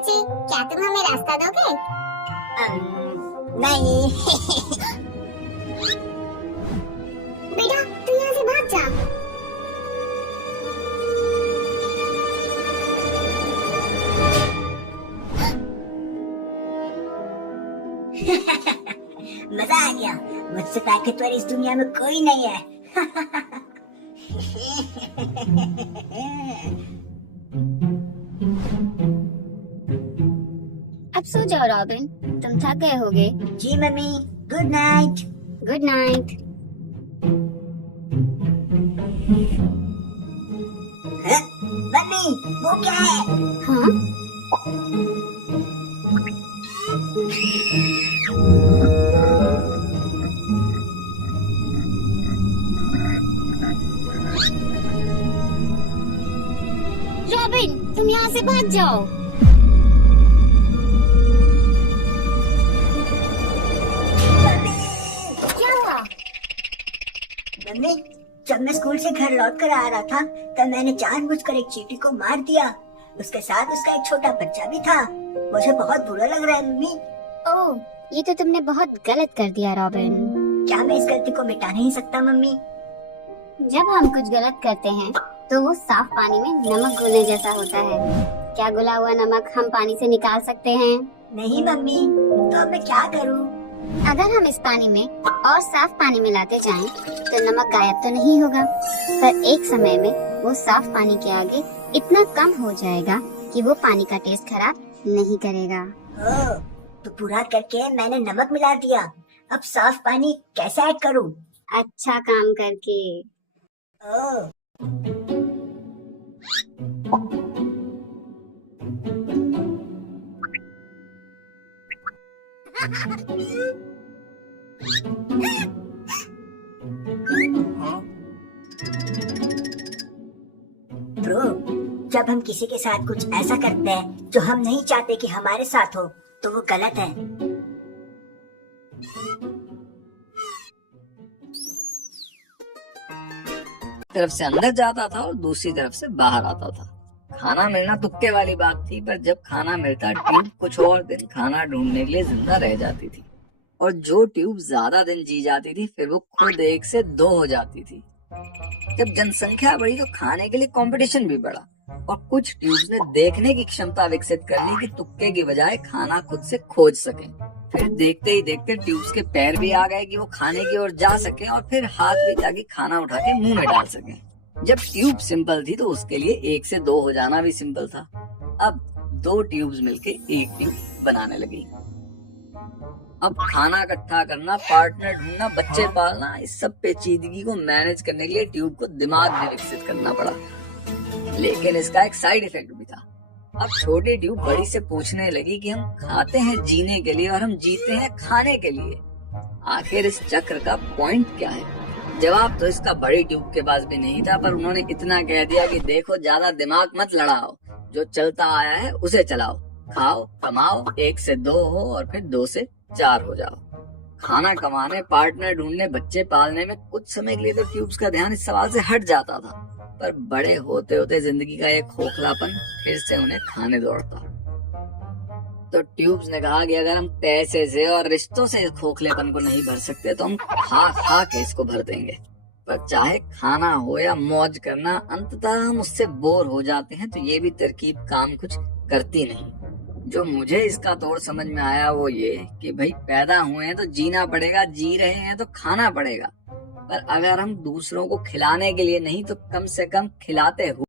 बच्चे, क्या तुम हमें रास्ता दोगे? नहीं। बेटा तू यहाँ से भाग जा। मजा आ गया। मुझसे ताकतवर इस दुनिया में कोई नहीं है। अब सो जाओ रॉबिन, तुम थक गए होगे। जी mummy, good night. Good night. Mummy, वो क्या है? हाँ? रॉबिन, तुम यहाँ से भाग जाओ। क्या हुआ? मम्मी, जब मैं स्कूल से घर लौट कर आ रहा था तब मैंने जानबूझकर एक चींटी को मार दिया। उसके साथ उसका एक छोटा बच्चा भी था। मुझे बहुत बुरा लग रहा है मम्मी। ओह, ये तो तुमने बहुत गलत कर दिया रॉबिन। क्या मैं इस गलती को मिटा नहीं सकता मम्मी? जब हम कुछ गलत करते हैं तो वो साफ पानी में नमक घोलने जैसा होता है। क्या घुला हुआ नमक हम पानी से निकाल सकते हैं? नहीं मम्मी, तो अब मैं क्या करूं? अगर हम इस पानी में और साफ पानी मिलाते जाएं, तो नमक गायब तो नहीं होगा, पर एक समय में वो साफ पानी के आगे इतना कम हो जाएगा कि वो पानी का टेस्ट खराब नहीं करेगा। ओह, तो पूरा करके मैंने नमक मिला दिया। अब साफ पानी कैसे ऐड करूं? अच्छा काम करके। ओह, ब्रो, जब हम किसी के साथ कुछ ऐसा करते हैं जो हम नहीं चाहते कि हमारे साथ हो, तो वो गलत है। तरफ से अंदर जाता था और दूसरी तरफ से बाहर आता था। खाना मिलना तुक्के वाली बात थी, पर जब खाना मिलता ट्यूब कुछ और दिन खाना ढूंढने के लिए जिंदा रह जाती थी। और जो ट्यूब ज्यादा दिन जी जाती थी फिर वो खुद एक से दो हो जाती थी। जब जनसंख्या बढ़ी तो खाने के लिए कंपटीशन भी बढ़ा और कुछ ट्यूब्स ने देखने की क्षमता विकसित कर ली कि तुक्के की बजाय खाना खुद से खोज सके। फिर देखते ही देखते ट्यूब्स के पैर भी आ गए कि वो खाने की ओर जा सके और फिर हाथ भी ताकि खाना उठा के मुंह में डाल सके। जब ट्यूब सिंपल थी तो उसके लिए एक से दो हो जाना भी सिंपल था। अब दो ट्यूब्स मिलके एक ट्यूब बनाने लगी। अब खाना इकट्ठा करना, पार्टनर ढूंढना, बच्चे पालना, इस सब पेचीदगी को मैनेज करने के लिए ट्यूब को दिमाग में विकसित करना पड़ा। लेकिन इसका एक साइड इफेक्ट भी था। अब छोटी ट्यूब बड़ी से पूछने लगी कि हम खाते हैं जीने के लिए और हम जीते हैं खाने के लिए। आखिर इस चक्र का पॉइंट क्या है? जवाब तो इसका बड़ी ट्यूब के पास भी नहीं था, पर उन्होंने इतना कह दिया कि देखो, ज्यादा दिमाग मत लड़ाओ, जो चलता आया है उसे चलाओ, खाओ, कमाओ, एक से दो हो और फिर दो से चार हो जाओ। खाना कमाने, पार्टनर ढूंढने, बच्चे पालने में कुछ समय के लिए तो ट्यूब्स का ध्यान इस सवाल से हट जाता था, पर बड़े होते होते जिंदगी का एक खोखलापन फिर से उन्हें खाने दौड़ता। तो ट्यूब्स ने कहा कि अगर हम पैसे से और रिश्तों से इस खोखलेपन को नहीं भर सकते तो हम खा खा के इसको भर देंगे। पर चाहे खाना हो या मौज करना, अंततः हम उससे बोर हो जाते हैं, तो ये भी तरकीब काम कुछ करती नहीं। जो मुझे इसका तोड़ समझ में आया वो ये कि भाई, पैदा हुए हैं तो जीना पड़ेगा, जी रहे हैं तो खाना पड़ेगा, पर अगर हम दूसरों को खिलाने के लिए नहीं तो कम से कम खिलाते हुए